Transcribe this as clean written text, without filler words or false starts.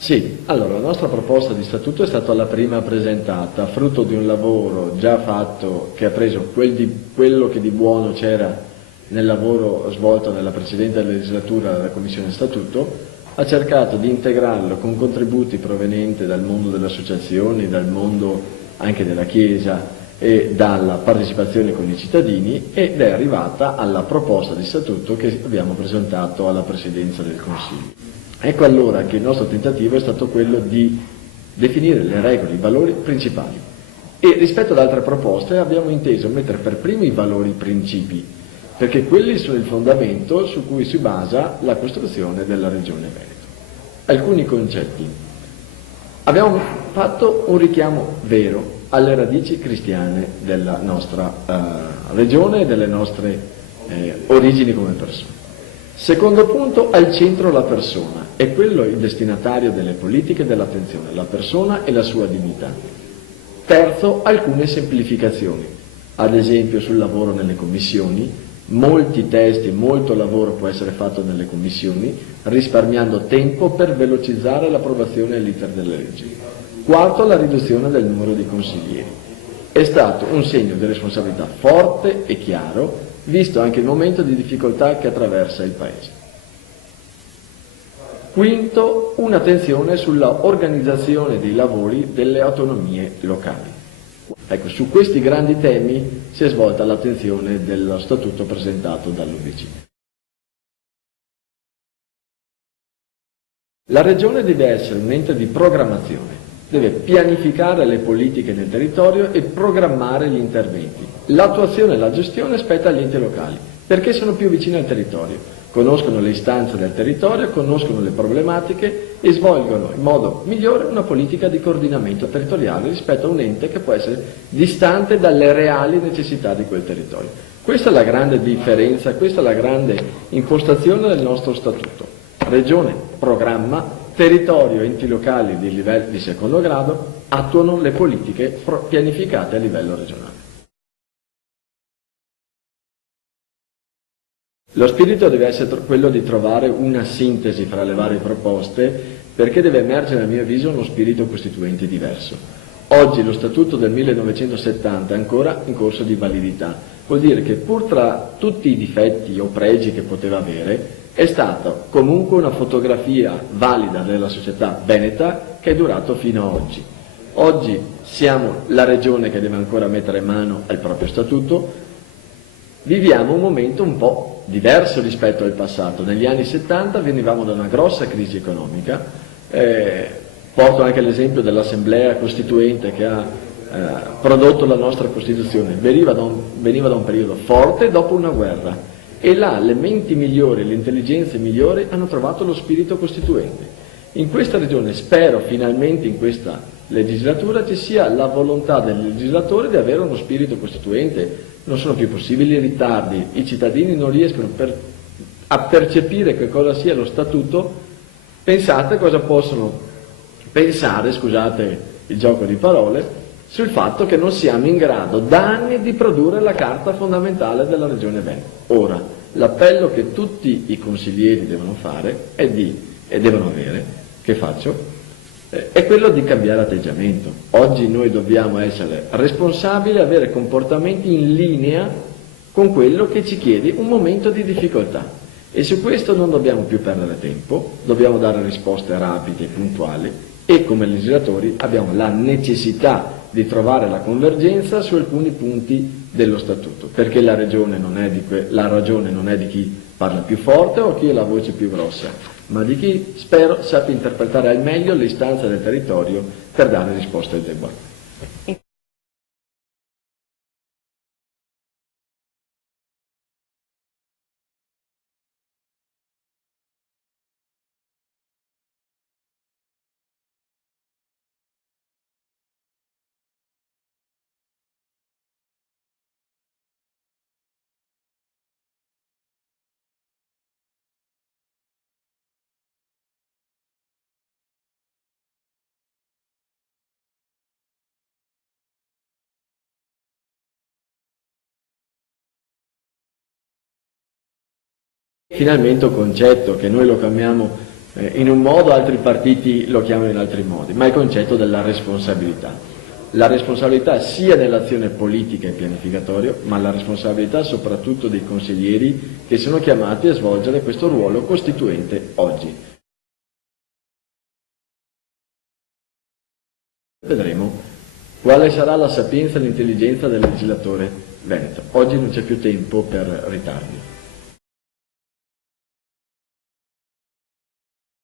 Sì, allora la nostra proposta di statuto è stata la prima presentata, frutto di un lavoro già fatto che ha preso quello che di buono c'era nel lavoro svolto nella precedente legislatura della Commissione Statuto, ha cercato di integrarlo con contributi provenienti dal mondo delle associazioni, dal mondo anche della Chiesa e dalla partecipazione con i cittadini, ed è arrivata alla proposta di statuto che abbiamo presentato alla Presidenza del Consiglio. Ecco allora che il nostro tentativo è stato quello di definire le regole, i valori principali, e rispetto ad altre proposte abbiamo inteso mettere per primi i valori principi, perché quelli sono il fondamento su cui si basa la costruzione della Regione Veneto. Alcuni concetti. Abbiamo fatto un richiamo vero alle radici cristiane della nostra regione e delle nostre origini come persone. Secondo punto, al centro la persona, è quello il destinatario delle politiche e dell'attenzione, la persona e la sua dignità. Terzo, alcune semplificazioni, ad esempio sul lavoro nelle commissioni, molti testi, molto lavoro può essere fatto nelle commissioni, risparmiando tempo per velocizzare l'approvazione e l'iter delle leggi. Quarto, la riduzione del numero di consiglieri. È stato un segno di responsabilità forte e chiaro, visto anche il momento di difficoltà che attraversa il Paese. Quinto, un'attenzione sulla organizzazione dei lavori delle autonomie locali. Ecco, su questi grandi temi si è svolta l'attenzione dello statuto presentato dall'UDC. La Regione deve essere un ente di programmazione, deve pianificare le politiche nel territorio e programmare gli interventi. L'attuazione e la gestione spetta agli enti locali, perché sono più vicini al territorio, conoscono le istanze del territorio, conoscono le problematiche e svolgono in modo migliore una politica di coordinamento territoriale rispetto a un ente che può essere distante dalle reali necessità di quel territorio. Questa è la grande differenza, questa è la grande impostazione del nostro statuto. Regione programma, territorio, enti locali di livello di secondo grado attuano le politiche pianificate a livello regionale. Lo spirito deve essere quello di trovare una sintesi fra le varie proposte, perché deve emergere a mio avviso uno spirito costituente diverso. Oggi lo Statuto del 1970 è ancora in corso di validità, vuol dire che pur tra tutti i difetti o pregi che poteva avere, è stata comunque una fotografia valida della società veneta che è durato fino a oggi. Oggi siamo la regione che deve ancora mettere mano al proprio statuto, viviamo un momento un po' diverso rispetto al passato. Negli anni 70 venivamo da una grossa crisi economica, porto anche l'esempio dell'Assemblea Costituente che ha prodotto la nostra Costituzione, veniva da un periodo forte dopo una guerra. E là le menti migliori, le intelligenze migliori hanno trovato lo spirito costituente. In questa regione spero finalmente in questa legislatura ci sia la volontà del legislatore di avere uno spirito costituente. Non sono più possibili i ritardi, i cittadini non riescono a percepire che cosa sia lo statuto. Pensate cosa possono pensare, scusate il gioco di parole, sul fatto che non siamo in grado da anni di produrre la carta fondamentale della Regione Veneto. Ora, l'appello che tutti i consiglieri devono fare e devono avere, che faccio, è quello di cambiare atteggiamento. Oggi noi dobbiamo essere responsabili e avere comportamenti in linea con quello che ci chiede un momento di difficoltà. E su questo non dobbiamo più perdere tempo, dobbiamo dare risposte rapide e puntuali e come legislatori abbiamo la necessità di trovare la convergenza su alcuni punti dello Statuto, perché la ragione non è di chi parla più forte o chi ha la voce più grossa, ma di chi, spero, sappia interpretare al meglio le istanze del territorio per dare risposte al debole. Finalmente un concetto che noi lo chiamiamo in un modo, altri partiti lo chiamano in altri modi, ma il concetto della responsabilità. La responsabilità sia nell'azione politica e pianificatoria, ma la responsabilità soprattutto dei consiglieri che sono chiamati a svolgere questo ruolo costituente oggi. Vedremo quale sarà la sapienza e l'intelligenza del legislatore veneto. Oggi non c'è più tempo per ritardi.